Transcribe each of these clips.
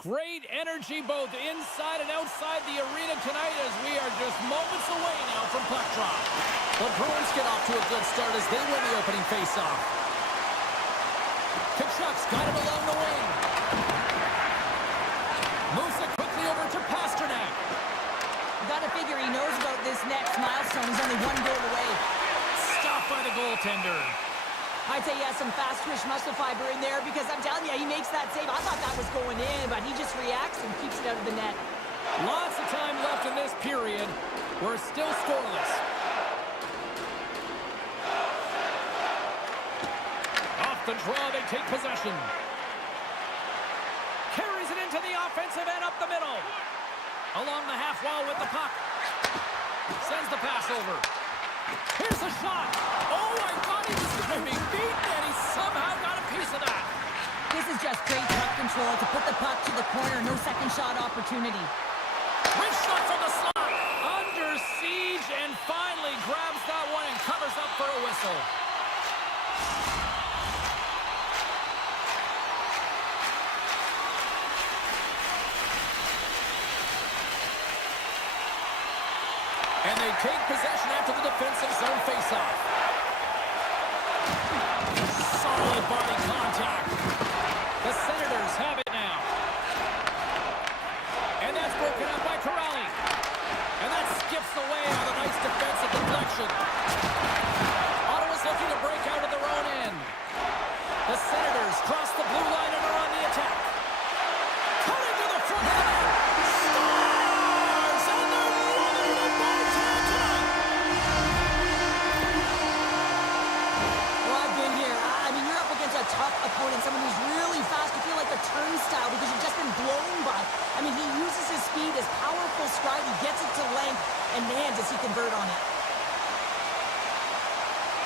Great energy both inside and outside the arena tonight as we are just moments away now from puck drop. The Bruins get off to a good start as they win the opening faceoff. Kachuk's got it along the wing. Moves it quickly over to Pasternak. You gotta figure he knows about this next milestone. He's only one goal away. Stopped by the goaltender. I'd say he has some fast-twitch muscle fiber in there because I'm telling you, he makes that save. I thought that was going in, but he just reacts and keeps it out of the net. Lots of time left in this period. We're still scoreless. Off the draw, they take possession. Carries it into the offensive end up the middle. Along the half wall with the puck. Sends the pass over. Here's a shot. Oh, I thought he was going to be beaten, and he somehow got a piece of that. This is just great puck control to put the puck to the corner. No second shot opportunity. Great shot from the slot. Under siege, and finally grabs that one and covers up for a whistle. And they take possession after the defensive zone faceoff. Solid body contact. The Senators have it now. And that's broken up by Corrali. And that skips away on a nice defensive deflection. Ottawa's looking to break out of their own end. The Senators cross the blue line and are on the attack. Coming to the front of the net. Opponent, someone who's really fast. You feel like a turnstile because you've just been blown by. I mean, he uses his speed, his powerful stride. He gets it to length, and man, does he convert on it.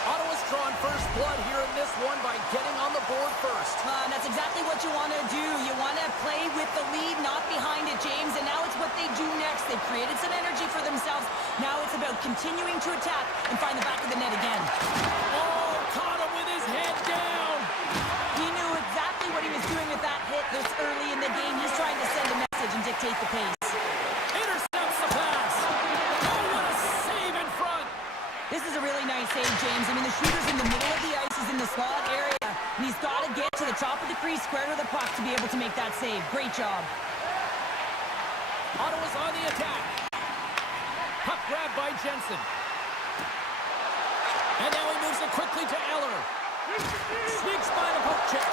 Ottawa's drawn first blood here in this one by getting on the board first. That's exactly what you want to do. You want to play with the lead, not behind it, James, and now it's what they do next. They've created some energy for themselves. Now it's about continuing to attack and find the back of the net again. Oh, caught him with his head down. He knew exactly what he was doing with that hit this early in the game. He's trying to send a message and dictate the pace. Intercepts the pass. Oh, what a save in front. This is a really nice save, James. I mean, the shooter's in the middle of the ice. He's in the slot area. And he's got to get to the top of the crease, square to the puck to be able to make that save. Great job. Ottawa's on the attack. Puck grab by Jensen. And now he moves it quickly to Eller. Sneaks by the poke check.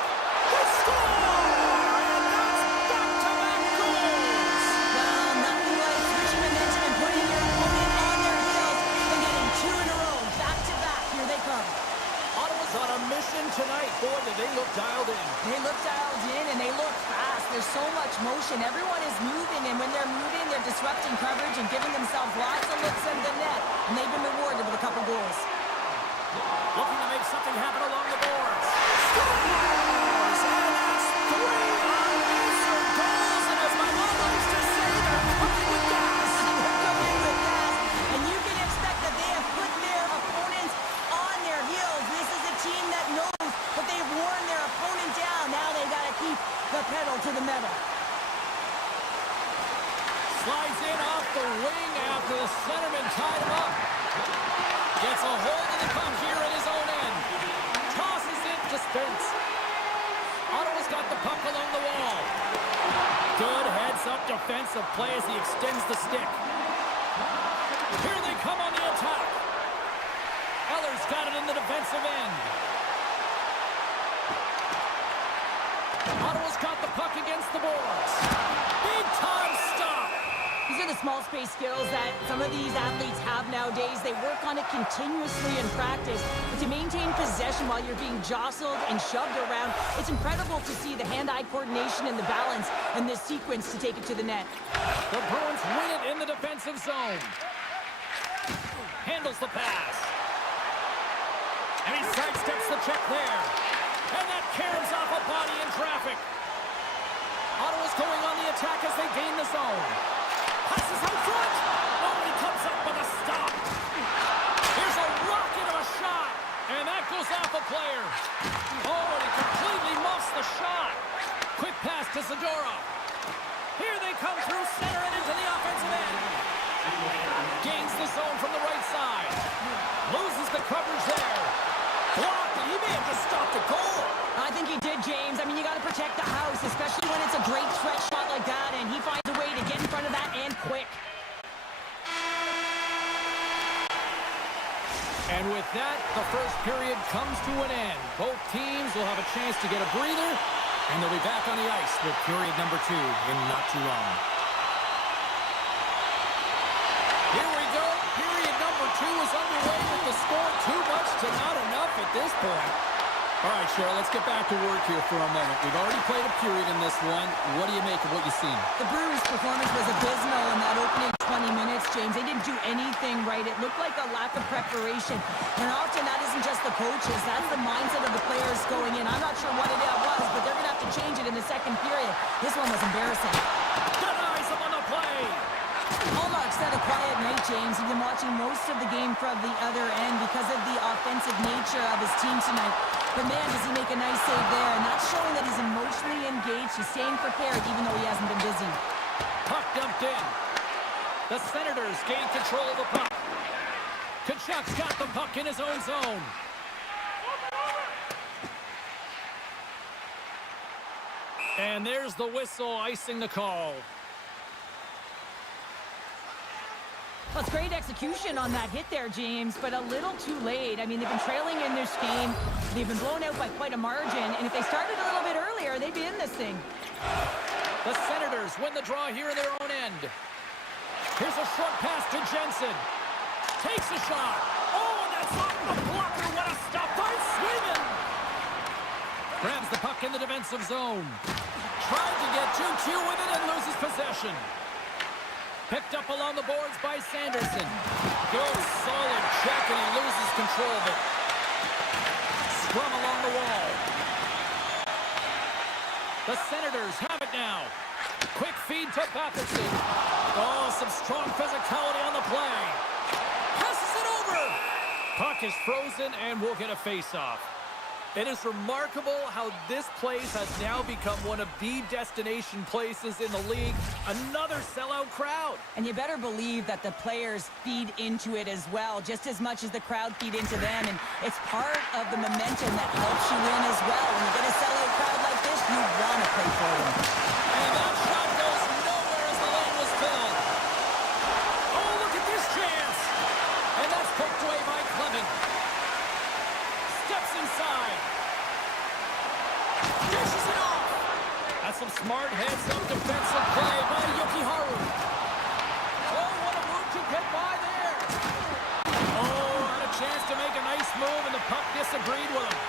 They score! And that's back-to-back goals! Well, nothing like switching momentum and putting your opponent on their heels and getting two in a row. Back-to-back. Here they come. Ottawa's on a mission tonight. Boy, do they look dialed in. They look dialed in and they look fast. There's so much motion. Everyone is moving, and when they're moving, they're disrupting coverage and giving themselves lots of looks in the net. And they've been rewarded with a couple goals. Looking to make something happen along the boards. Scores! And that's 3 unanswered goals. And as my mom likes to say, they're cooking with gas. They're cooking with gas. And you can expect that they have put their opponents on their heels. This is a team that knows that they've worn their opponent down. Now they've got to keep the pedal to the metal. Slides in off the wing after the centerman tied him up. Gets a hold of the puck here at his own end. Tosses it to Spence. Ottawa's got the puck along the wall. Good heads-up defensive play as he extends the stick. Here they come on the attack. Eller's got it in the defensive end. Ottawa's got the puck against the boards. Big-time stop. These are the small space skills that some of these athletes have nowadays. They work on it continuously in practice. But to maintain possession while you're being jostled and shoved around, it's incredible to see the hand-eye coordination and the balance in this sequence to take it to the net. The Bruins win it in the defensive zone. Handles the pass. And he sidesteps the check there. And that caroms off a body in traffic. Ottawa's going on the attack as they gain the zone. Passes out front. Oh, and he comes up with a stop. Here's a rocket of a shot. And that goes off a player. Oh, and he completely muffs the shot. Quick pass to Zadorov. Here they come through center and into the offensive end. Gains the zone from the right side. Loses the coverage there. Blocked, and he may have just stopped the goal. I think he did, James. I mean, you got to protect the house, especially when it's a great stretch shot like that, and he finds a way to get in front of that and quick. And with that, the first period comes to an end. Both teams will have a chance to get a breather, and they'll be back on the ice with period number 2 in not too long. Here we go. Period number 2 is underway with the score too much to not enough at this point. All right, Cheryl, let's get back to work here for a moment. We've already played a period in this one. What do you make of what you've seen? The Bruins' performance was abysmal in that opening 20 minutes, James. They didn't do anything right. It looked like a lack of preparation. And often that isn't just the coaches. That's the mindset of the players going in. I'm not sure what it was, but they're going to have to change it in the second period. This one was embarrassing. Denies him on the play. Hallmark's had a quiet night, James. He's been watching most of the game from the other end because of the offensive nature of his team tonight. But man, does he make a nice save there. And that's showing that he's emotionally engaged. He's staying prepared even though he hasn't been busy. Puck dumped in. The Senators gain control of the puck. Tkachuk's got the puck in his own zone. And there's the whistle icing the call. Well, it's great execution on that hit there, James, but a little too late. I mean, they've been trailing in this game. They've been blown out by quite a margin, and if they started a little bit earlier, they'd be in this thing. The Senators win the draw here in their own end. Here's a short pass to Jensen. Takes a shot. Oh, and that's off the blocker. What a stop by Swayman. Grabs the puck in the defensive zone. Tried to get too cute with it and loses possession. Picked up along the boards by Sanderson. Goes solid check and he loses control of it. Scrum along the wall. The Senators have it now. Quick feed to Batherson. Oh, some strong physicality on the play. Passes it over. Puck is frozen and we'll get a face-off. It is remarkable how this place has now become one of the destination places in the league. Another sellout crowd. And you better believe that the players feed into it as well, just as much as the crowd feed into them. And it's part of the momentum that helps you win as well. When you get a sellout crowd like this, you want to play for them. And that shot goes nowhere as the lane was filled. Oh, look at this chance. And that's poked away by Clement. Steps inside. Dishes it off. That's some smart heads-up defensive play by Yokiharu. Oh, what a move to get by there. Oh, had a chance to make a nice move, and the puck disagreed with him.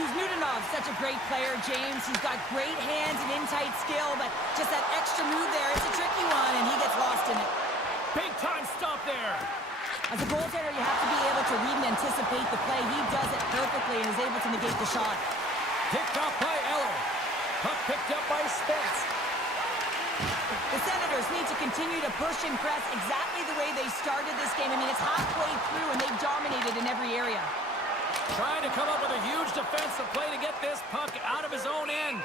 Kuznutinov, such a great player, James. He's got great hands and in-tight skill, but just that extra move there, it's a tricky one, and he gets lost in it. Big-time stop there. As a goaltender, you have to be able to read and anticipate the play. He does it perfectly and is able to negate the shot. Picked up by Eller. Puck picked up by Spence. The Senators need to continue to push and press exactly the way they started this game. I mean, it's halfway through and they've dominated in every area. Trying to come up with a huge defensive play to get this puck out of his own end.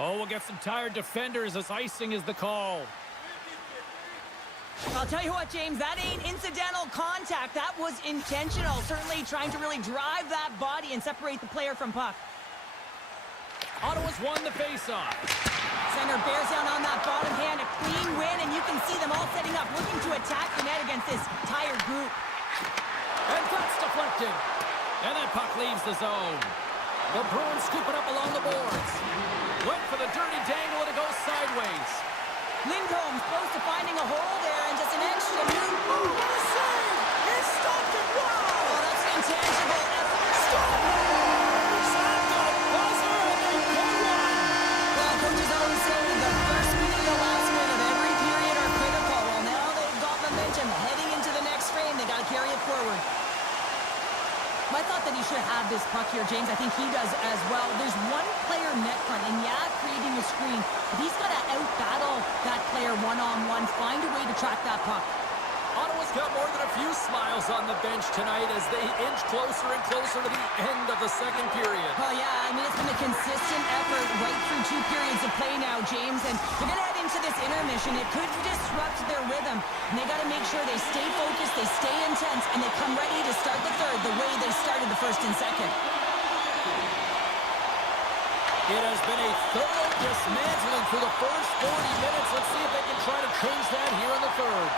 Oh, we'll get some tired defenders as icing is the call. I'll tell you what, James, that ain't incidental contact. That was intentional. Certainly trying to really drive that body and separate the player from puck. Ottawa's won the faceoff. Center bears down on that bottom hand, a clean win, and you can see them all setting up, looking to attack the net against this tired group. And that's deflected. And that puck leaves the zone. The Bruins scoop it up along the boards. Went for the dirty dangle and it goes sideways. Lindholm's close to finding a hole there, and just an extra move. Ooh, what a save! He stopped it! Wow! Oh, that's an intangible effort. Stop! Shot got a buzzer and they go one. Well, coaches always say the first minute and the last minute of every period are critical. Well, now they've got momentum heading into the next frame. They got to carry it forward. I thought that he should have this puck here, James. I think he does as well. There's one player net front, and yeah, creating following the screen. But he's got to out-battle that player one-on-one, find a way to track that puck. Ottawa's got more than a few smiles on the bench tonight as they inch closer and closer to the end of the second period. Oh, yeah, I mean, it's been a consistent effort right through 2 periods of play now, James, and they're going to head into this intermission. It could disrupt their rhythm, and they got to make sure they stay focused, they stay intense, and they come ready to start the third the way they started the first and second. It has been a thorough dismantling through the first 40 minutes. Let's see if they can try to change that here in the third.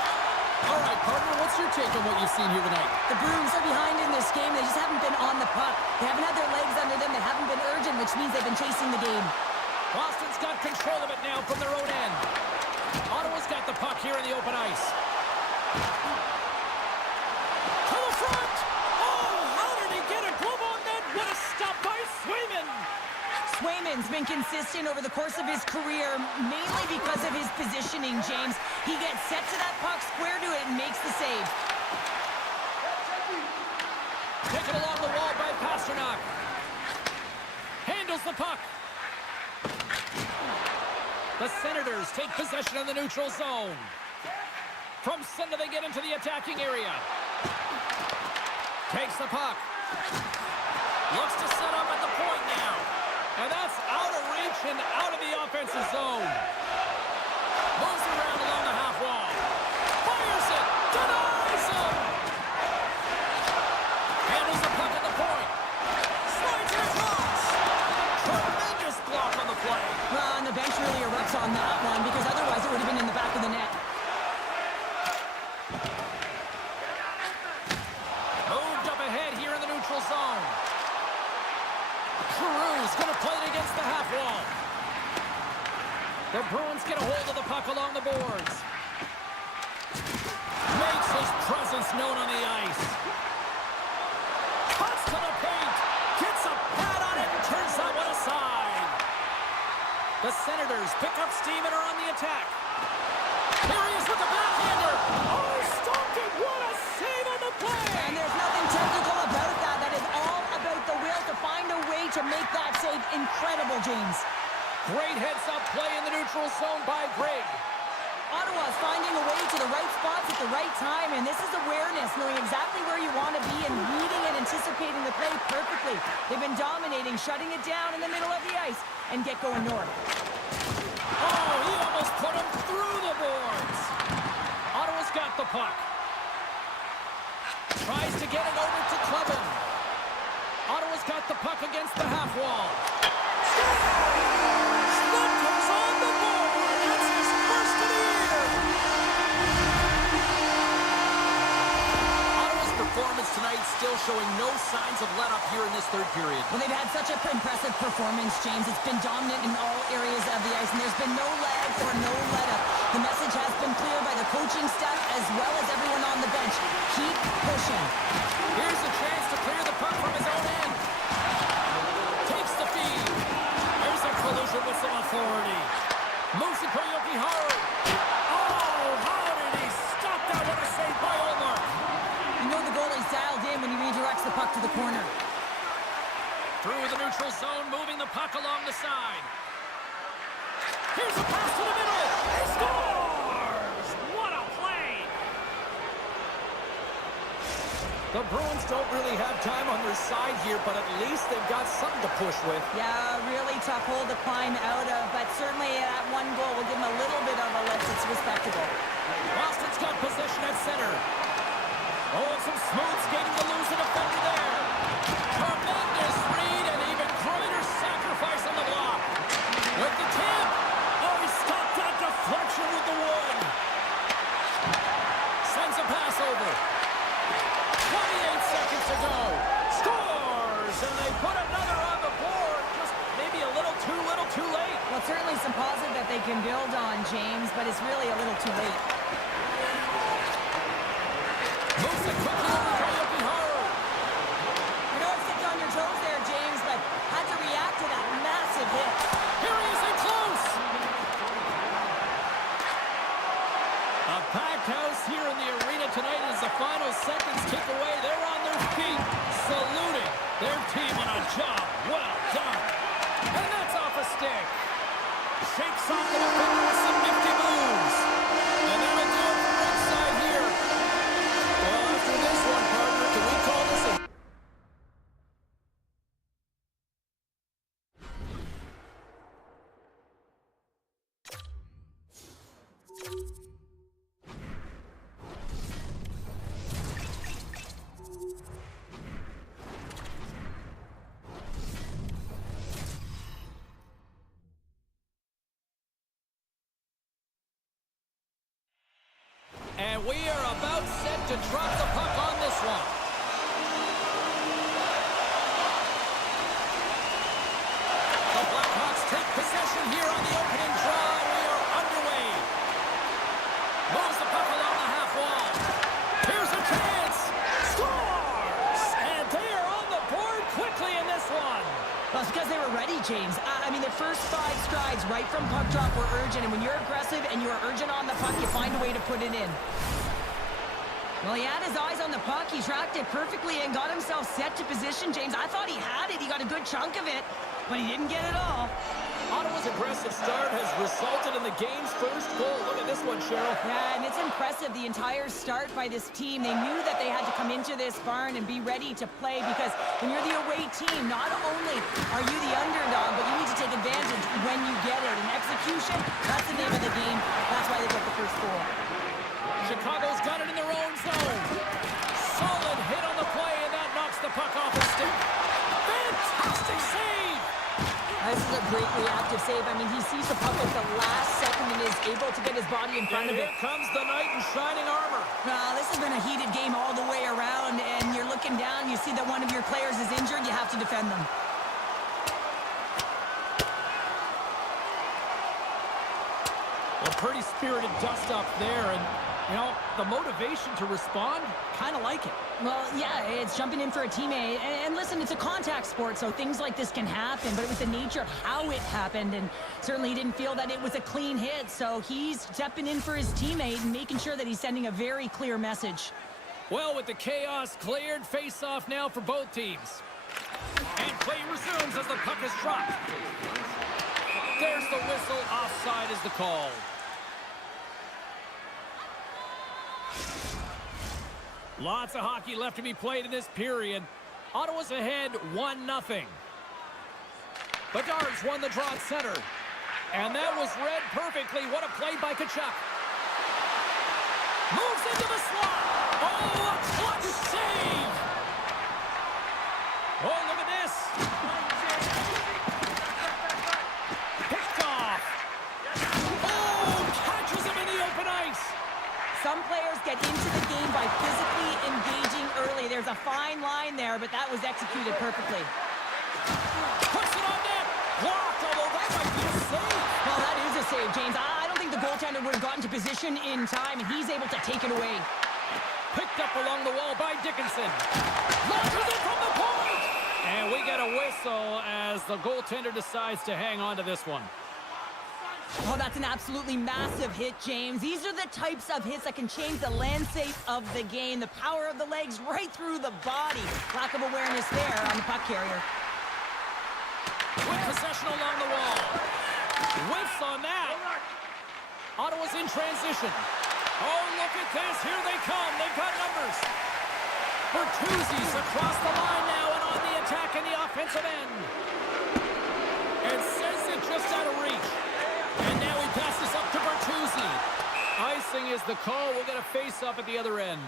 All right, partner, what's your take on what you've seen here tonight? The Bruins are behind in this game. They just haven't been on the puck. They haven't had their legs under them. They haven't been urgent, which means they've been chasing the game. Boston's got control of it now from their own end. Ottawa's got the puck here in the open ice. To the front! Oh, how did he get a glove on that? What a stop by Swayman! Swayman's been consistent over the course of his career, mainly because of his positioning, James. He gets set to that puck, square to it, and makes the save. Taken along the wall by Pasternak. Handles the puck. The Senators take possession of the neutral zone. From center, they get into the attacking area. Takes the puck. Looks to set up at the point now. And that's out of reach and out of the offensive zone. Moves around along the half wall. Fires it. Denies him. Handles the puck at the point. Slides it across. Tremendous block on the play. Well, and the bench really erupts on that one because otherwise it would have been in the back of the net. Moved up ahead here in the neutral zone. Cruz going to play it against the half wall. The Bruins get a hold of the puck along the boards. Makes his presence known on the ice. Cuts to the paint. Gets a pad on it and turns that one aside. The Senators pick up steam and are on the attack. Here he is with the backhander. Oh, stopped it. What a save on the play. And there's nothing technical about that. That is all about the will to find a way to make that save. Incredible, James. Great heads-up play in the neutral zone by Greg. Ottawa's finding a way to the right spots at the right time, and this is awareness, knowing exactly where you want to be and reading and anticipating the play perfectly. They've been dominating, shutting it down in the middle of the ice, and get going north. Oh, he almost put him through the boards. Ottawa's got the puck. Tries to get it over to Cleven. Ottawa's got the puck against the half wall. Slugter's on the board. That's his first of the year. Ottawa's performance tonight still showing no signs of let-up here in this third period. Well, they've had such an impressive performance, James. It's been dominant in all areas of the ice, and there's been no lag or no let-up. The message has been clear by the coaching staff as well as everyone on the bench. Keep pushing. Here's a chance to clear the puck from his own end. Takes the feed. There's a collision with some authority. Moves it for Yoki-Haru. Oh, how did he stop that? What a save by Omar. You know the goalie's dialed in when he redirects the puck to the corner. Through the neutral zone, moving the puck along the side. Here's a pass to the middle. He scores! What a play! The Bruins don't really have time on their side here, but at least they've got something to push with. Yeah, really tough hole to climb out of, but certainly that one goal will give them a little bit of a lift. It's respectable. Boston's got possession at center. Oh, some smooth skating to lose a defender there. Tremendous read and even greater sacrifice on the block. With the tip. Oh, he stopped that deflection with the wood. Sends a pass over. 28 seconds to go. Scores! And they put another on the board. Just maybe a little too late. Well, certainly some positive that they can build on, James, but it's really a little too late. Moves it quickly over to Yoki-Haru. I know it's stepped on your toes there, James, but had to react to that massive hit. Here he is in close. A packed house here in the arena tonight as the final seconds tick away. They're on their feet, saluting their team on a job well done. And that's off a stick. Shakes off the defender with some nifty moves. And that'll do it for ringside here. Well, after this one, partner, can we call this a... And we are about set to drop the puck on this one. The Blackhawks take possession here on the opening draw. We are underway. Moves the puck along the half wall. Here's a chance. Scores! And they are on the board quickly in this one. Well, it's because they were ready, James. I mean, the first 5 strides right from puck drop were urgent, and when you're aggressive and you are urgent on the puck, you find a way to put it in. Well, he had his eyes on the puck. He tracked it perfectly and got himself set to position, James. I thought he had it. He got a good chunk of it, but he didn't get it all. Ottawa's aggressive start has resulted in the game's first goal. Look at this one, Cheryl. Yeah, and it's impressive, the entire start by this team. They knew that they had to come into this barn and be ready to play, because when you're the away team, not only are you the underdog, but you need to take advantage when you get it. And execution, that's the name of the game. That's why they got the first goal. Chicago's got it in their own zone. Solid hit on the play, and that knocks the puck off the stick. Fantastic save! This is a great reactive save. I mean, he sees the puck at the last second and is able to get his body in front of it. Here comes the knight in shining armor. This has been a heated game all the way around, and you're looking down, you see that one of your players is injured, you have to defend them. Well, pretty spirited dust-up there, and, you know, the motivation to respond, kind of like it. Well, yeah, it's jumping in for a teammate. And listen, it's a contact sport, so things like this can happen, but it was the nature of how it happened, and certainly he didn't feel that it was a clean hit, so he's stepping in for his teammate and making sure that he's sending a very clear message. Well, with the chaos cleared, face-off now for both teams. And play resumes as the puck is dropped. There's the whistle. Offside is the call. Lots of hockey left to be played in this period. Ottawa's ahead 1-0. Bedard's won the draw at center. And that was read perfectly. What a play by Tkachuk. Moves into the slot. Oh, a clutch save. Oh, look at this. Picked off. Oh, catches him in the open ice. Some players get into the game by physically engaging early. There's a fine line there, but that was executed perfectly. Puts it on net. Blocked, although that might be a save. Well, that is a save, James. I don't think the goaltender would have gotten to position in time, and he's able to take it away. Picked up along the wall by Dickinson. Launches it from the point. And we get a whistle as the goaltender decides to hang on to this one. Oh, that's an absolutely massive hit, James. These are the types of hits that can change the landscape of the game. The power of the legs right through the body. Lack of awareness there on the puck carrier. With possession along the wall. Whiffs on that. Ottawa's in transition. Oh, look at this. Here they come. They've got numbers. Bertuzzi's across the line now and on the attack in the offensive end. And sends it just out of reach. And now he passes up to Bertuzzi. Icing is the call. We'll get a face-off at the other end.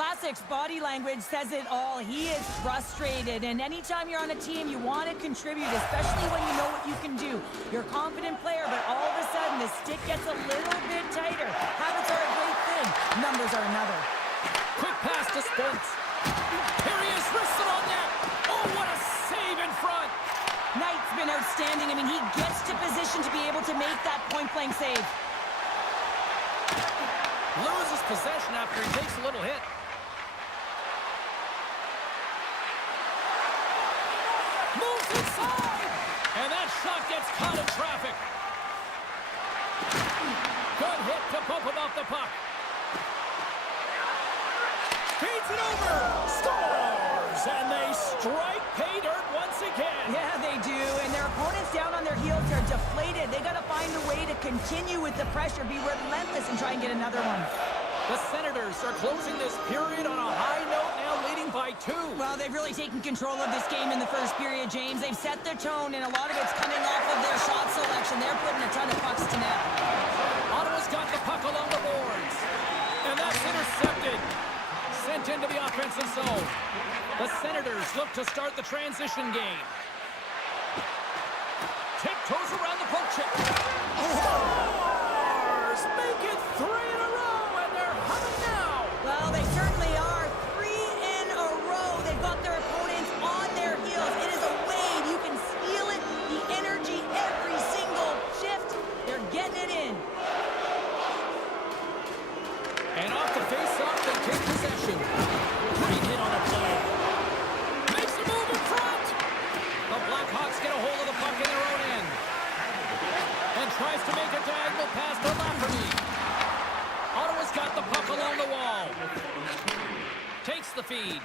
Vlasic's body language says it all. He is frustrated, and anytime you're on a team, you want to contribute, especially when you know what you can do. You're a confident player, but all of a sudden, the stick gets a little bit tighter. Habits are a great thing. Numbers are another. Quick pass to Spence. Here he is, wristed on net. Oh, what a save in front. Knight's been outstanding. I mean, he gets to position to be able to make that point-blank save. Loses possession after he takes a little hit. Moves inside! And that shot gets caught in traffic. Good hit to bump him off the puck. Feeds it over! Scores! And they strike pay dirt once again. Yeah, they do. And their opponents down on their heels are deflated. They got to find a way to continue with the pressure, be relentless, and try and get another one. The Senators are closing this period on a high note, now leading by 2. Well, they've really taken control of this game in the first period, James. They've set the tone, and a lot of it's coming off of their shot selection. They're putting a ton of pucks to net. Ottawa's got the puck along the boards. And that's intercepted. Sent into the offensive zone. The Senators look to start the transition game. Tiptoes around the poke check. Scores! Make it 3 in a row, and they're humming now. Well, they certainly are. 3 in a row. They've got their opponents on their heels. It is a wave. You can feel it. The energy every single shift. They're getting it in. And off the face-off, they take possession. Great hit on a play. Makes a move in front. The Blackhawks get a hold of the puck in their own end. And tries to make a diagonal pass to Lafferty. Ottawa's got the puck along the wall. Takes the feed.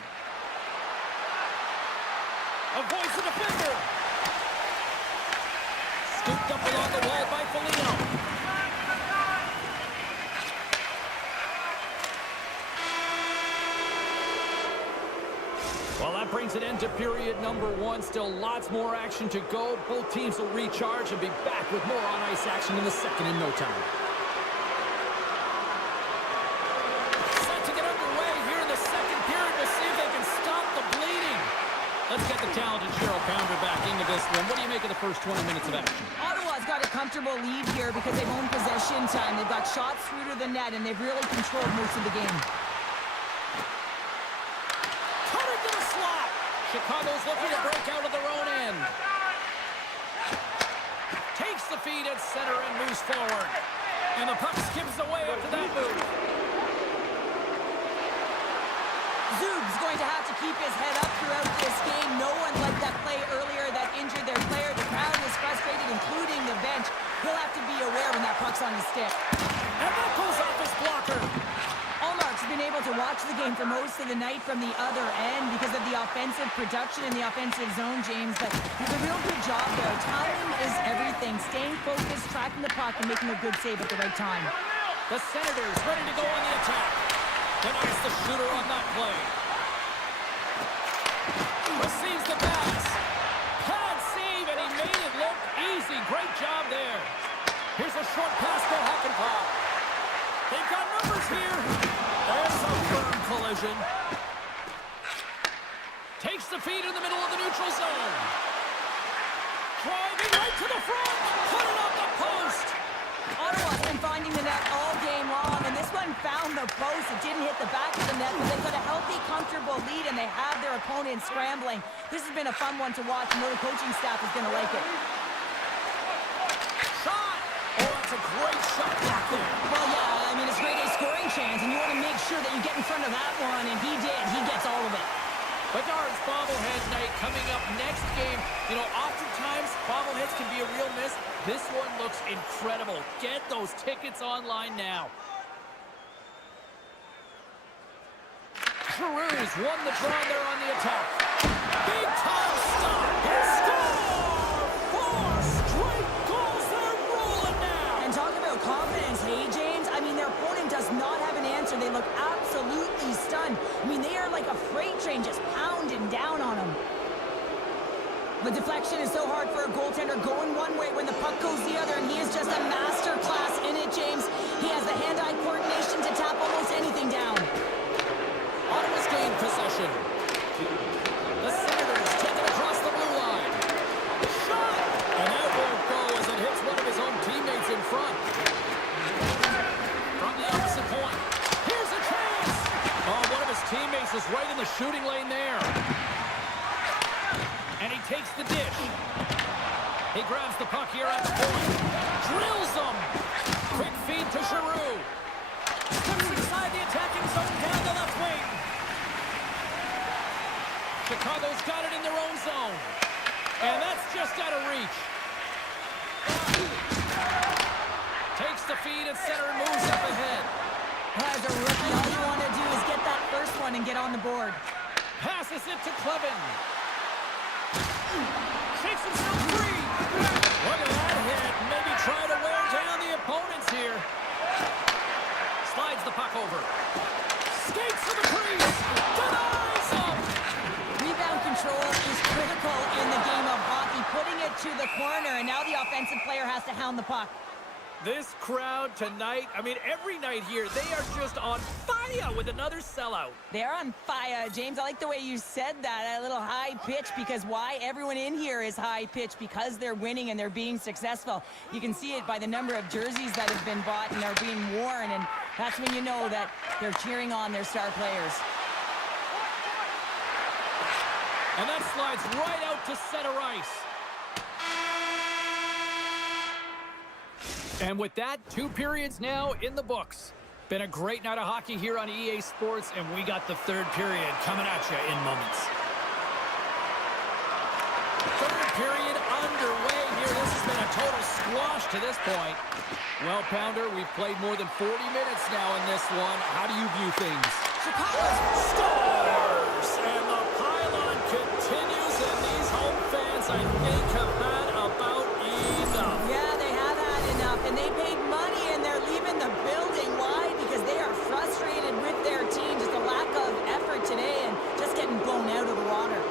Avoids the defender. Scooped up along the wall by Foligno. Well, that brings an end to period number 1. Still lots more action to go. Both teams will recharge and be back with more on-ice action in the second in no time. Set to get underway here in the second period. We'll see if they can stop the bleeding. Let's get the talented Cheryl Pounder back into this one. What do you make of the first 20 minutes of action? Ottawa's got a comfortable lead here because they've owned possession time. They've got shots through to the net, and they've really controlled most of the game. Chicago's looking to break out of their own end. Takes the feed at center and moves forward. And the puck skips away after that move. Zub's going to have to keep his head up throughout this game. No one liked that play earlier that injured their player. The crowd is frustrated, including the bench. He'll have to be aware when that puck's on his stick. And that goes off his blocker. Allmark's been able to watch the game for most of the night from the other end because of the offensive production in the offensive zone, James. But he's a real good job there. Timing is everything. Staying focused, tracking the puck, and making a good save at the right time. The Senators ready to go on the attack. Denies the shooter on that play. Receives the pass. Pad save, and he made it look easy. Great job there. Here's a short pass to Hackenpah. They've got numbers here. There's a firm collision. Takes the feed in the middle of the neutral zone. Driving right to the front. Put it up the post. Ottawa's been finding the net all game long, and this one found the post. It didn't hit the back of the net, but they've got a healthy, comfortable lead, and they have their opponent scrambling. This has been a fun one to watch, and the coaching staff is going to like it. Shot! Oh, that's a great shot back there. Well, yeah, I mean, it's a great scoring chance, and you want to make sure that you get in front of that one, and he did. He gets all of it. Bedard's bobblehead night coming up next game. You know, oftentimes bobbleheads can be a real miss. This one looks incredible. Get those tickets online now. Giroux's won the draw there on the attack. Big time stop. They score! 4 straight goals. They're rolling now. And talk about confidence, hey, James? I mean, their opponent does not have an answer. They look absolutely stunned. I mean, they are like a freight train just pounding down on them. The deflection is so hard for a goaltender going one way when the puck goes the other, and he is just a master class in it, James. He has the hand-eye coordination to tap almost anything down. Ottawa's gained possession. The Senators take it across the blue line. Shot! And that won't go as it hits one of his own teammates in front. From the opposite point. Here's a chance! Oh, one of his teammates is right in the shooting lane there. And he takes the dish. He grabs the puck here at the point. Drills him. Quick feed to Giroux. Steps inside the attacking zone down the left wing. Chicago's got it in their own zone. And that's just out of reach. Takes the feed at center and moves up ahead. As a rookie, all you want to do is get that first one and get on the board. Passes it to Clevin. Shakes himself free. Look at that hit. Maybe try to wear down the opponents here. Slides the puck over. Skates to the crease. Denies him. Rebound control is critical in the game of hockey, putting it to the corner, and now the offensive player has to hound the puck. This crowd tonight, I mean, every night here, they are just on fire with another sellout. They're on fire, James. I like the way you said that, a little high pitch, because why? Everyone in here is high pitch because they're winning and they're being successful. You can see it by the number of jerseys that have been bought and are being worn, and that's when you know that they're cheering on their star players. And that slides right out to center ice. And with that, 2 periods now in the books. Been a great night of hockey here on EA Sports, and we got the 3rd period coming at you in moments. 3rd period underway here. This has been a total squash to this point. Well, Pounder, we've played more than 40 minutes now in this one. How do you view things? Chicago Scores! And the pylon continues, and these home fans, I think, have had about enough. Yeah, they have had enough, and they paid money, and they're leaving the building. Why? Because they are frustrated with their team. Just a lack of effort today and just getting blown out of the water.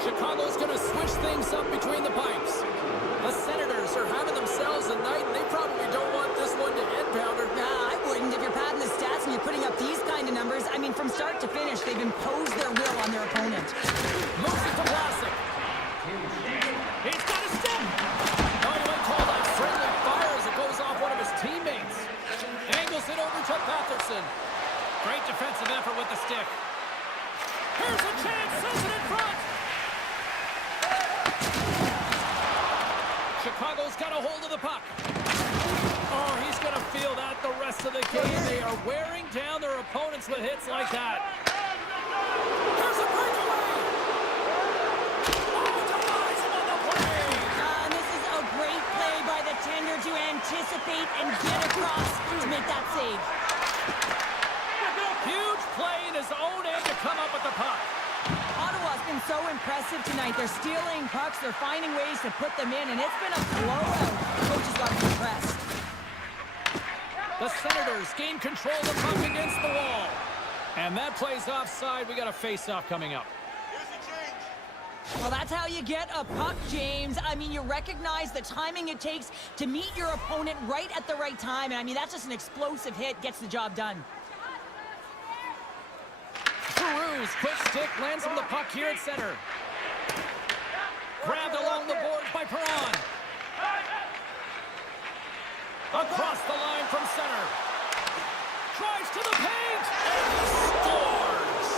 Chicago's going to switch things up between the pipes. The Senators are having themselves a night, and they probably don't want this one to end, Pounder. Nah, I wouldn't. If you're padding the stats and you're putting up these kind of numbers, I mean, from start to finish, they've imposed their will on their opponent. Moves it to Vlasic. He's got a step. Oh, you might call that friendly fire as it goes off one of his teammates. Angles it over to Patterson. Great defensive effort with the stick. Here's a chance, sends it in front. Chicago's got a hold of the puck. Oh, he's going to feel that the rest of the game. They are wearing down their opponents with hits like that. Here's a breakaway. Oh, denies him on the play. And this is a great play by the tender to anticipate and get across to make that save. Huge play in his own end to come up with the puck. Ottawa's been so impressive tonight. They're stealing pucks. They're finding ways to put them in, and it's been a blowout. Coaches got to be impressed. The Senators gain control of the puck against the wall. And that plays offside. We got a face-off coming up. Well, that's how you get a puck, James. I mean, you recognize the timing it takes to meet your opponent right at the right time. And I mean, that's just an explosive hit. Gets the job done. Giroux's quick stick lands him the puck here at center. Grabbed along the boards by Perron. Across the line from center. Drives to the paint. And he scores.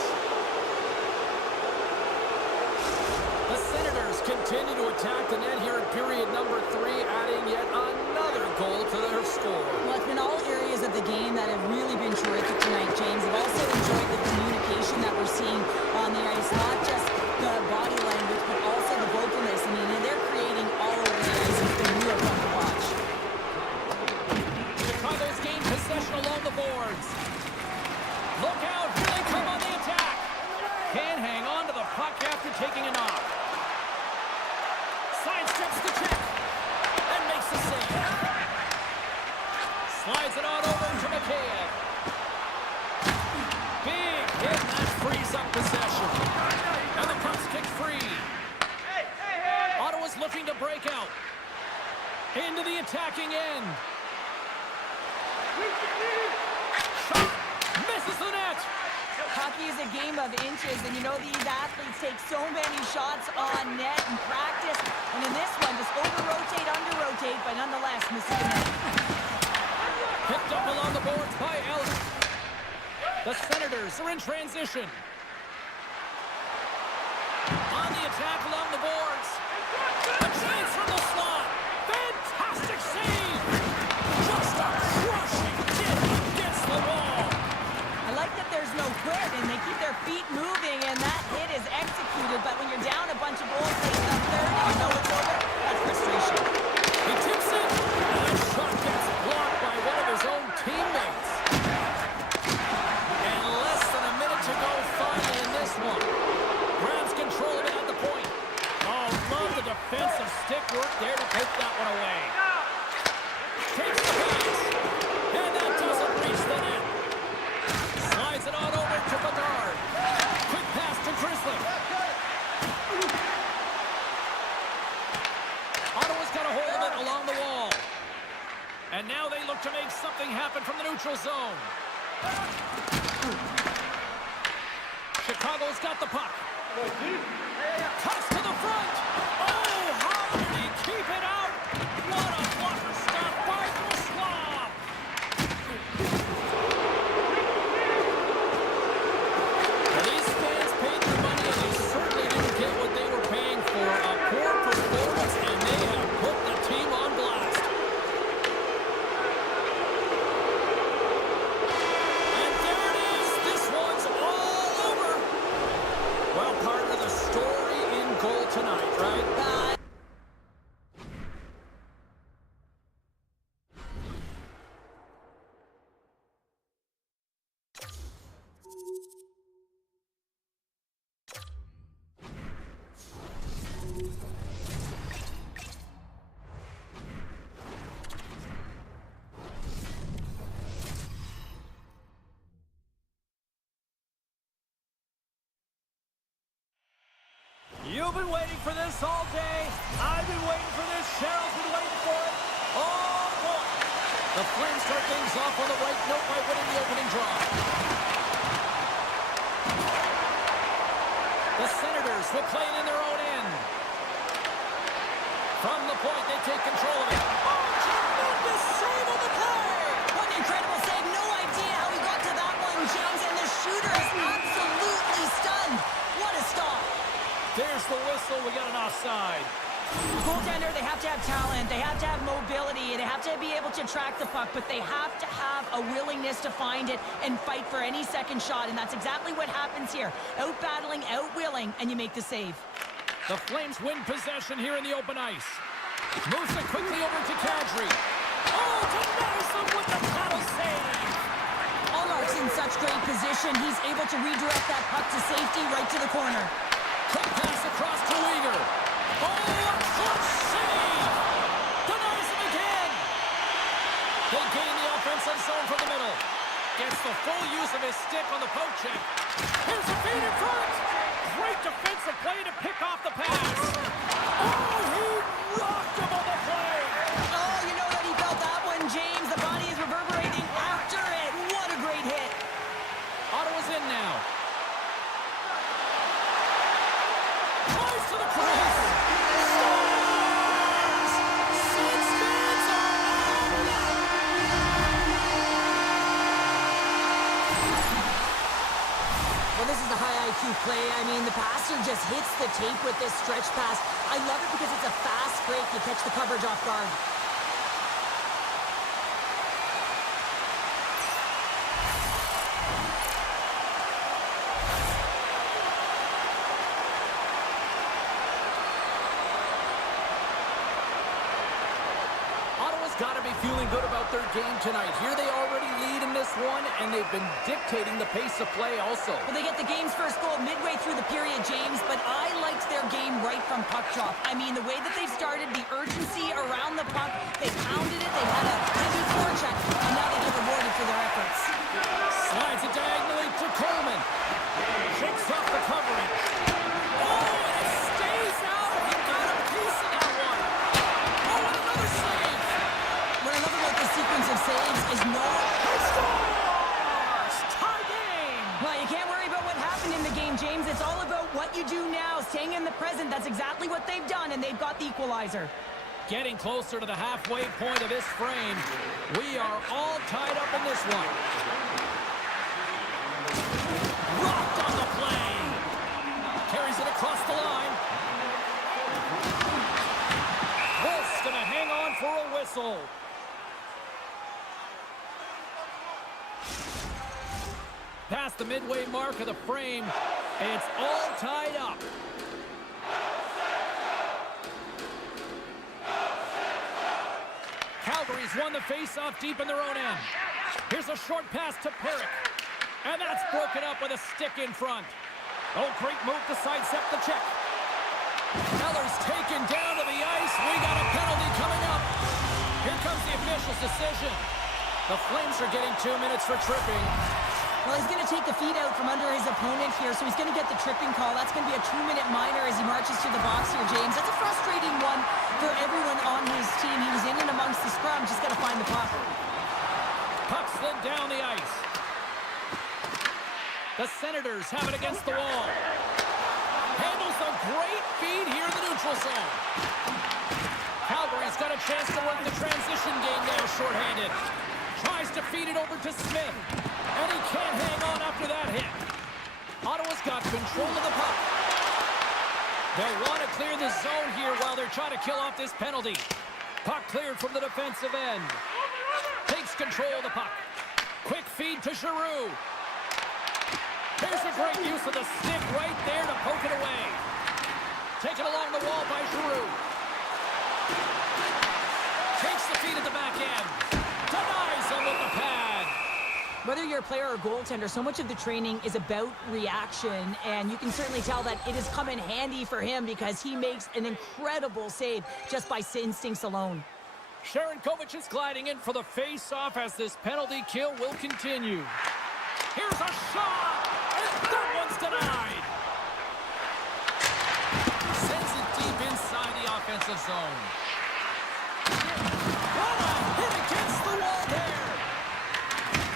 The Senators continue to attack the net here in period number 3, adding yet another goal to their score. Well, it's been all areas of the game that have really been terrific tonight, James. I've also enjoyed the communication that we're seeing on the ice. Not just the body language, but also the vocalness. I mean, they're creating all over the ice. It's been real fun to watch. Chicago's gained possession along the boards. Look out, here they come on the attack. Can't hang on to the puck after taking a knock. Sidesteps the check and makes the save. Slides it on over to Mikheyev. Big hit, that frees up possession. And the puck's kicked free. Ottawa's looking to break out. Into the attacking end. Shot misses the net. Hockey is a game of inches, and you know these athletes take so many shots on net in practice. And in this one, just over-rotate, under-rotate, but nonetheless misses the net. Picked up along the boards by Ellis. The Senators are in transition. On the attack along the boards. A chance from the slot. Fantastic save. Just a crushing hit against the wall. I like that there's no quit, and they keep their feet moving, and that hit is executed. But when you're down a bunch of goals late in the third, and you know it's over, that's Chicago's got the puck. Toss to the front. Oh, how did he keep it out? What a blocker stop by Slav. These fans paid their money, and they certainly didn't get what they were paying for. A poor performance, and they have put the team on blast. And there it is. This one's all over. Well, part of the story in goal tonight, right? You've been waiting for this all day. I've been waiting for this. Cheryl's been waiting for it. Oh, boy. The Flames start things off on the right note by winning the opening draw. The Senators will play it in their own end. From the point, they take control of it. Oh, tremendous save on the play. What an incredible save. No idea how he got to that one, James. And the shooter is absolutely stunned. What a stop. There's the whistle. We got an offside. Goaltender, they have to have talent. They have to have mobility. They have to be able to track the puck, but they have to have a willingness to find it and fight for any second shot, and that's exactly what happens here. Out-battling, out-willing, and you make the save. The Flames win possession here in the open ice. Moves it quickly over to Kadri. Oh, Denisom with the paddle save. Allmark's in such great position. He's able to redirect that puck to safety right to the corner. Quick pass across to Weegar. Oh, a clutch save! Denies him again! They gain the offensive zone from the middle. Gets the full use of his stick on the poke check. Here's a feed in front! Great defensive play to pick off the pass. Oh, he rocked him on the play! Oh, you know that he felt that one, James. The body is reverberating after it. What a great hit. Ottawa's in now. Close to the cross. Stars! Six fans are on! Well, this is a high IQ play. I mean, the passer just hits the tape with this stretch pass. I love it because it's a fast break. You catch the coverage off guard. Got to be feeling good about their game tonight. Here they already lead in this one, and they've been dictating the pace of play also. Well, they get the game's first goal midway through the period, James, but I liked their game right from puck drop. I mean, the way that they've started, the urgency around the puck, they pounded it, they had a heavy forecheck, and now they get rewarded for their efforts. Slides it diagonally to Coleman. Shakes off the coverage. Oh, and it stays out. He got a piece of that one. Oh, and another save. What I love about this sequence of saves is no... Scores! Tie game! Well, you can't worry about what happened in the game, James. It's all about what you do now, staying in the present. That's exactly what they've done, and they've got the equalizer. Getting closer to the halfway point of this frame. We are all tied up in this one. Rocked on the play. Carries it across the line. Wolf's going to hang on for a whistle. Past the midway mark of the frame, it's all tied up. Calgary's won the face-off deep in their own end. Here's a short pass to Perrick. And that's broken up with a stick in front. Oh, great move to sidestep the check. Eller's taken down to the ice. We got a penalty coming up. Here comes the official's decision. The Flames are getting 2 minutes for tripping. Well, he's going to take the feet out from under his opponent here, so he's going to get the tripping call. That's going to be a 2-minute minor as he marches to the box here, James. That's a frustrating one for everyone on his team. He was in and amongst the scrum, just got to find the puck. Puck slid down the ice. The Senators have it against the wall. Handles a great feed here in the neutral zone. Calgary's got a chance to work the transition game there shorthanded. Tries to feed it over to Smith. And he can't hang on after that hit. Ottawa's got control of the puck. They'll want to clear the zone here while they're trying to kill off this penalty. Puck cleared from the defensive end. Takes control of the puck. Quick feed to Giroux. Here's a great use of the stick right there to poke it away. Taken along the wall by Giroux. Takes the feed at the back end. Denies him with the pad. Whether you're a player or goaltender, so much of the training is about reaction, and you can certainly tell that it has come in handy for him because he makes an incredible save just by instincts alone. Sharankovic is gliding in for the face-off as this penalty kill will continue. Here's a shot, and that one's denied. Sends it deep inside the offensive zone. What a hit against the wall there.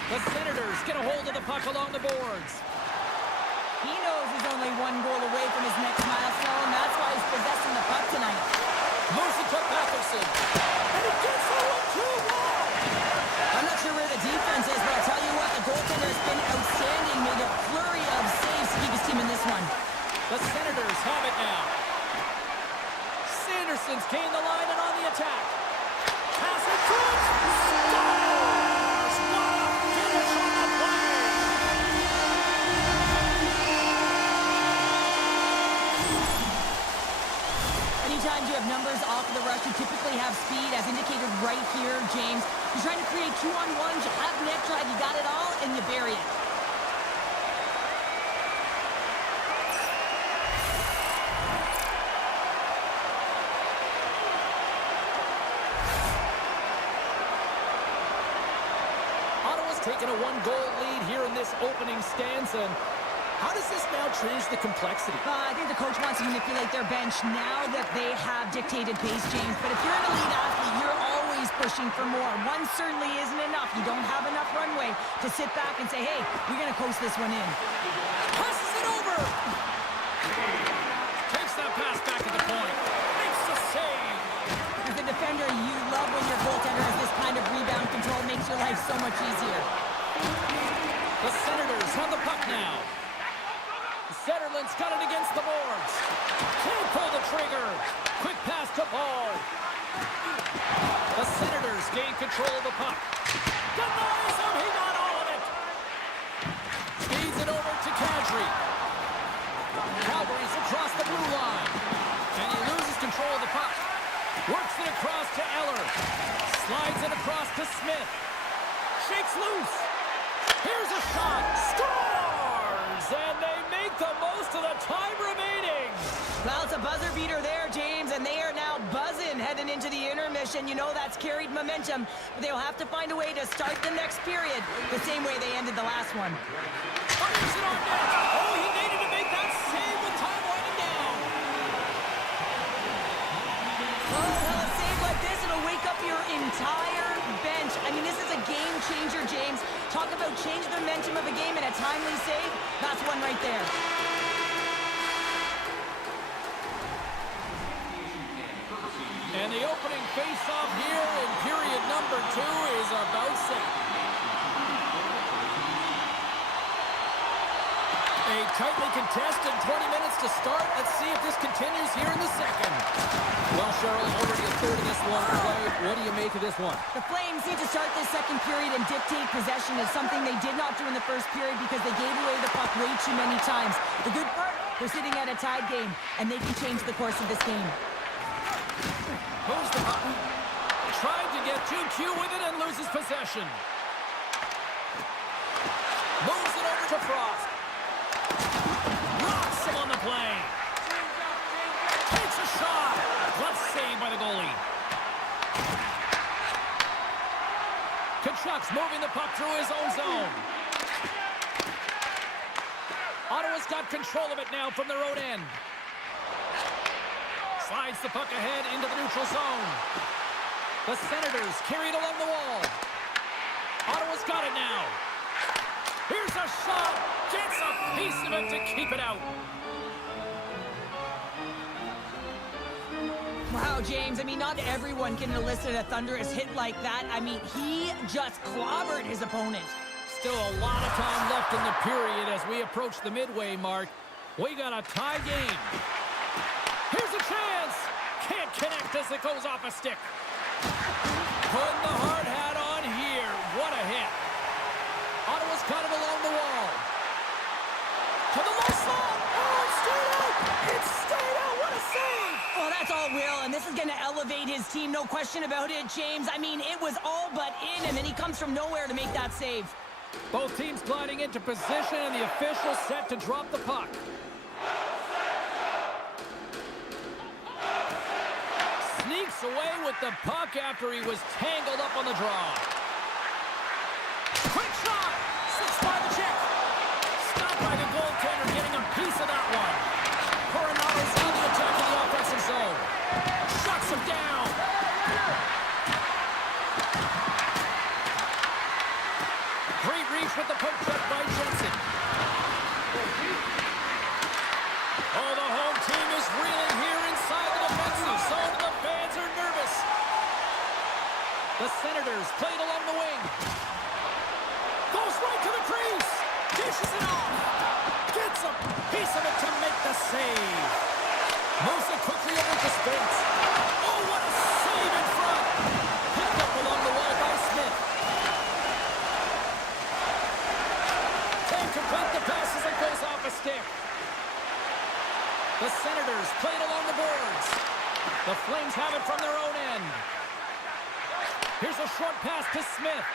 The Senators get a hold of the puck along the boards. He knows he's only one goal away from his next milestone. That's why he's possessing the puck tonight. Moves it to Patterson. And he gets the 1-2 wall. I'm not sure where the defense is, but I'll tell you what, the goaltender has been outstanding. Made a flurry of saves to keep his team in this one. The Senators have it now. Sanderson's gained the line and on the attack. Pass it through. Scores! What a finish on the play! Anytime you have numbers off of the rush, you typically have speed, as indicated right here, James. You're trying to create 2-on-1s, you have net drive, you got it all, and you bury it. Ottawa's taken a one-goal lead here in this opening stanza. How does this now change the complexity? I think the coach wants to manipulate their bench now that they have dictated pace, James. But if you're an elite athlete, you're always pushing for more. One certainly isn't enough. You don't have enough runway to sit back and say, hey, we're going to coast this one in. Passes it over. Takes that pass back at the point. Makes the save. As a defender, you love when your goaltender has this kind of rebound control. Makes your life so much easier. The Senators have the puck now. Zetterlund's got it against the boards. Can't pull the trigger. Quick pass to Paul. The Senators gain control of the puck. Denies him. He got all of it. Feeds it over to Kadri. Calgary's across the blue line. And he loses control of the puck. Works it across to Eller. Slides it across to Smith. Shakes loose. Here's a shot. Scores! And they make the most of the time remaining. Well, it's a buzzer beater there, James, and they are now buzzing heading into the intermission. You know that's carried momentum, but they'll have to find a way to start the next period the same way they ended the last one. Fires it on net. Oh, he needed to make that save with time winding down. Well, a save like this, it'll wake up your entire bench. I mean, this is a game changer, James. Talk about changing the momentum of a game and a timely save. That's one right there. And the opening face-off here in period number 2 is about set. A tightly contested 20 minutes to start. Let's see if this continues here in the second. Well, Cheryl, already a third of this one played. What do you make of this one? The Flames need to start this second period and dictate possession. Is something they did not do in the first period because they gave away the puck way too many times. The good part, they're sitting at a tied game, and they can change the course of this game. Moves the puck. Tried to get too cute with it and loses possession. Moves it over to Frost. Rocks him on the play. Takes a shot. Glove saved by the goalie. Kachuk's moving the puck through his own zone. Ottawa's got control of it now from their own end. Slides the puck ahead into the neutral zone. The Senators carry it along the wall. Ottawa's got it now. Here's a shot. Gets a piece of it to keep it out. Wow, James, I mean, not everyone can elicit a thunderous hit like that. I mean, he just clobbered his opponent. Still a lot of time left in the period as we approach the midway mark. We got a tie game. Here's a chance. Can't connect as it goes off a stick. Putting the hard hat on here. What a hit. Ottawa's got it along the wall. To the low slot. Oh, it's straight out. It's straight out. What a save. Well, that's all Will, and this is going to elevate his team, no question about it, James. I mean, it was all but in, and then he comes from nowhere to make that save. Both teams gliding into position, and the official set to drop the puck. Sneaks away with the puck after he was tangled up on the draw. Quick shot! Slips by the check. Stopped by the goaltender, getting a piece of that one. Coronado's on the attack in the offensive zone. Shuts him down. Great reach with the poke check by Jensen. Oh, the home team is reeling here inside the defensive zone. The fans are nervous. The Senators played along the wing. Goes right to the crease. Dishes it off. Gets a piece of it to make the save. Moves it quickly over to Spence. Oh, what a save in front. Picked up along the wall by Smith. Can't complete the pass as it goes off a stick. The Senators played along the boards. The Flames have it from their own end. Here's a short pass to Smith.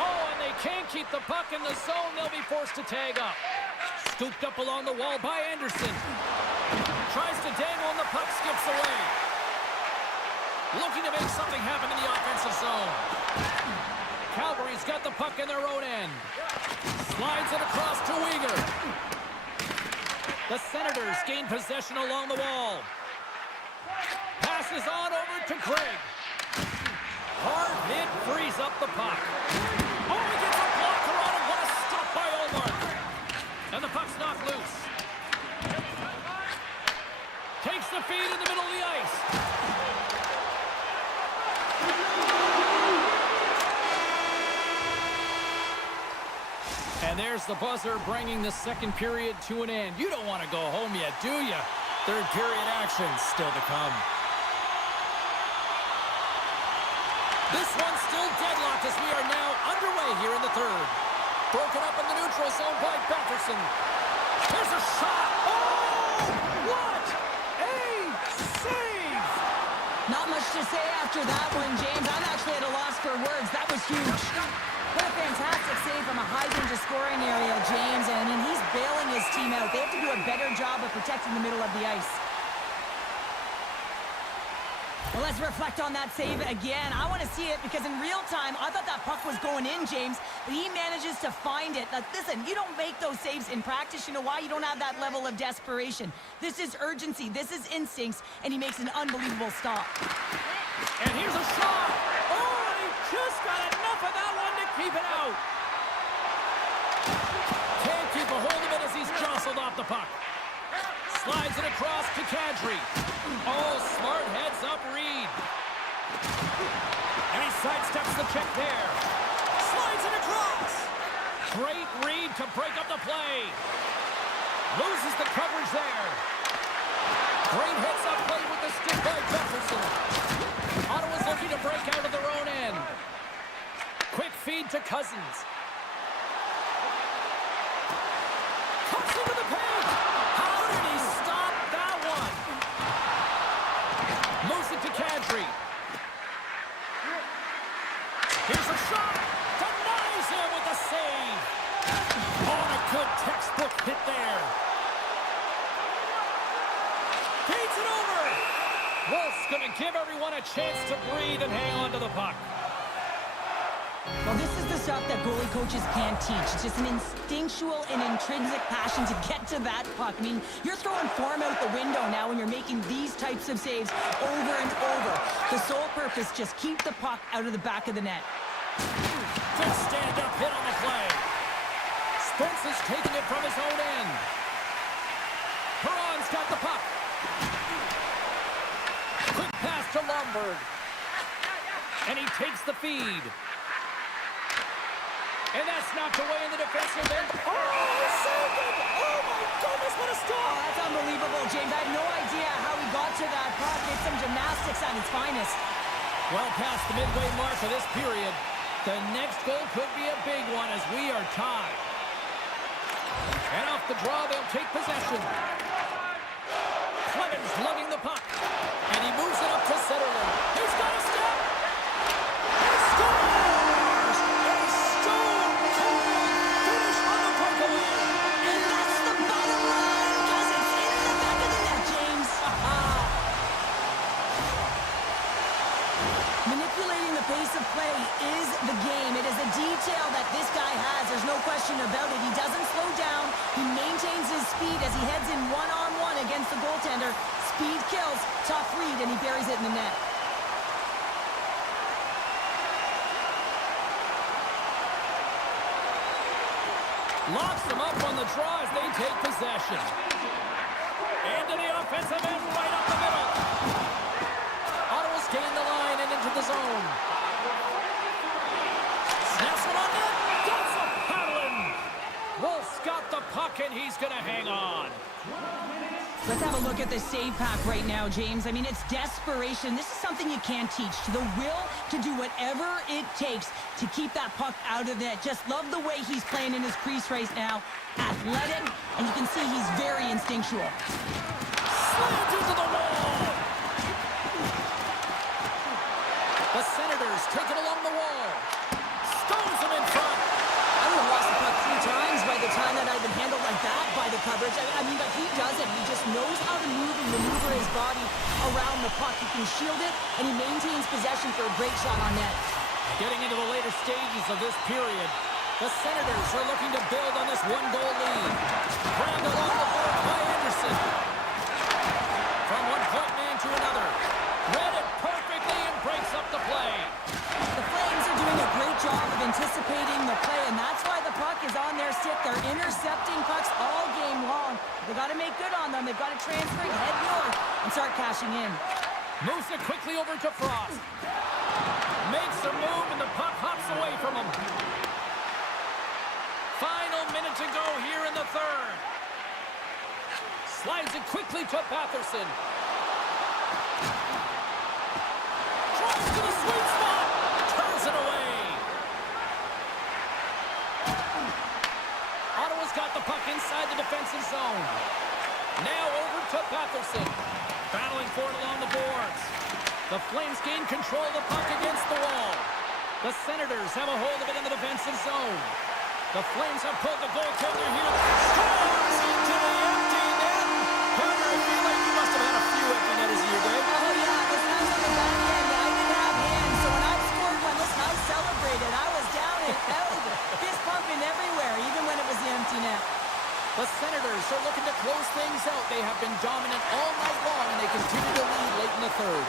Oh, and they can't keep the puck in the zone. They'll be forced to tag up. Scooped up along the wall by Anderson. Tries to dangle and the puck skips away. Looking to make something happen in the offensive zone. Calgary's got the puck in their own end. Slides it across to Uyghur. The Senators gain possession along the wall. Passes on over to Craig. Hard hit frees up the puck. Oh, he gets a blocker on him. What a stop by Omar. And the puck's knocked loose. Takes the feed in the middle of the ice. And there's the buzzer bringing the second period to an end. You don't want to go home yet, do you? Third period action still to come. This one's still deadlocked as we are now underway here in the third. Broken up in the neutral zone by Batherson. Here's a shot. Oh, what a save! Not much to say after that one, James. I'm actually at a loss for words. That was huge. What a fantastic save from a high-danger scoring area, James. And I mean, he's bailing his team out. They have to do a better job of protecting the middle of the ice. Well, let's reflect on that save again. I want to see it because in real time, I thought that puck was going in, James, but he manages to find it. Now, listen, you don't make those saves in practice. You know why? You don't have that level of desperation. This is urgency. This is instincts, and he makes an unbelievable stop. And here's a shot. Oh, and he just got enough of that one to keep it out. Can't keep a hold of it as he's jostled off the puck. Slides it across to Kadri. Oh, smart heads-up read. And he sidesteps the check there. Slides it across. Great read to break up the play. Loses the coverage there. Great heads-up play with the stick by Jefferson. Ottawa's looking to break out of their own end. Quick feed to Cousins. Cuts into the paint. How did he stop that one? Moves it to Kadri. Here's a shot. Denies him with a save. Oh, a good textbook hit there. Feeds it over. Wolf's going to give everyone a chance to breathe and hang on to the puck. Well, this is the stuff that goalie coaches can't teach. It's just an instinctual and intrinsic passion to get to that puck. I mean, you're throwing form out the window now when you're making these types of saves over and over. The sole purpose, just keep the puck out of the back of the net. Good stand-up hit on the play. Spence is taking it from his own end. Perron's got the puck. Quick pass to Lombard. And he takes the feed. And that's knocked away in the defensive end. Oh, saved it! Oh, my goodness, what a stop! Oh, that's unbelievable, James. I have no idea how he got to that puck. It's some gymnastics at its finest. Well past the midway mark of this period. The next goal could be a big one as we are tied. And off the draw, they'll take possession. Clemens lugging the puck. And he moves it up to Zetterlund. He's got a step! He scores! A stone-cold finish on the breakaway! And that's the bottom line, because it's in the back of the net, James. Manipulating the pace of play is the game. It is a detail that this guy has. There's no question about it. He doesn't slow down. He maintains his speed as he heads in one-on-one against the goaltender. Speed kills, tough read, and he buries it in the net. Locks them up on the draw as they take possession. Into the offensive end, right up the middle. Ottawa's gained the line and into the zone. Snaps it on net. Gets a paddling. Wolf's got the puck, and he's going to hang on. Let's have a look at the save pack right now, James. I mean, it's desperation. This is something you can't teach. The will to do whatever it takes to keep that puck out of net. Just love the way he's playing in his crease right now. Athletic, and you can see he's very instinctual. Slams into the wall. The Senators take it along the wall. Stones him in front. I would have lost the puck 3 times by the time that I've been handled like that by the coverage. I mean, but he does it. He just knows how to move and maneuver his body around the puck. He can shield it, and he maintains possession for a great shot on net. Getting into the later stages of this period, the Senators are looking to build on this one-goal lead. Crammed along the board by Anderson. From one point man to another. Read it perfectly and breaks up the play. The Flames are doing a great job of anticipating the play, and that's why the puck is on their stick. They're intercepting pucks all game long. They've got to make good on them. They've got to transfer, head north, and start cashing in. Moves it quickly over to Frost. Makes a move, and the puck hops away from him. Final minute to go here in the third. Slides it quickly to Batherson. Drives to the sweet spot. Turns it away. Ottawa's got the puck inside the defensive zone. Now over to Batherson. Battling for it along the boards. The Flames gain control of the puck against the wall. The Senators have a hold of it in the defensive zone. The Flames have pulled the goaltender here. Scores into the empty net. Carter, I feel like you must have had a few empty netters in your day. Oh, yeah, it was nice on the back end. I didn't have hands, so when I scored one, listen, I celebrated. I was down and out, fist pumping everywhere, even when it was the empty net. The Senators are looking to close things out. They have been dominant all night long, and they continue to lead late in the third.